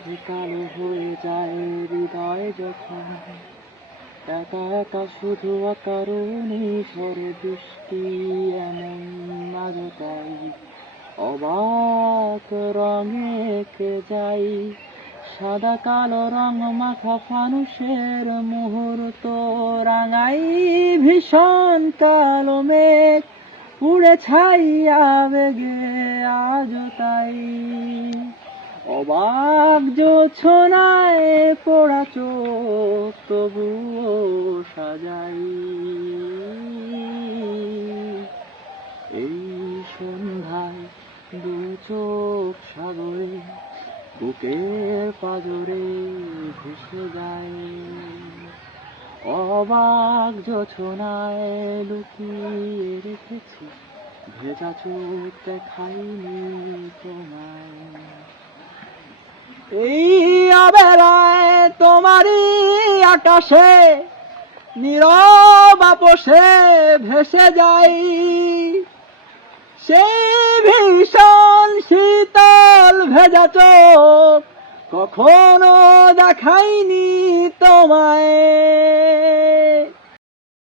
কালো হয়ে যায় হৃদয় যখন একা একা শুধু অকারণে ঝড় বৃষ্টি এমন মাঝতাই অবাক রঙে এঁকে যাই সাদা কালো রং মাখা ফানুষের মুহূর্ত রাঙাই ভীষণ কালো মেঘ উড়ে ছাইয়া বেগে আজ তাই অবাক জোছনায় পোড়া চোখ তবুও সাজাই এই সন্ধ্যায় দু চোখ সাগরে বুকের পাজরে ভেসে যায় অবাক জোছনায় লুকিয়ে রেখেছি ভেজা চোখ দেখাইনি তোমায় এই অবেলায় তোমারই আকাশে নীরব আপোষে ভেসে যাই সেই ভীষণ শীতল ভেজা চোখ কখনো দেখাইনি তোমায়।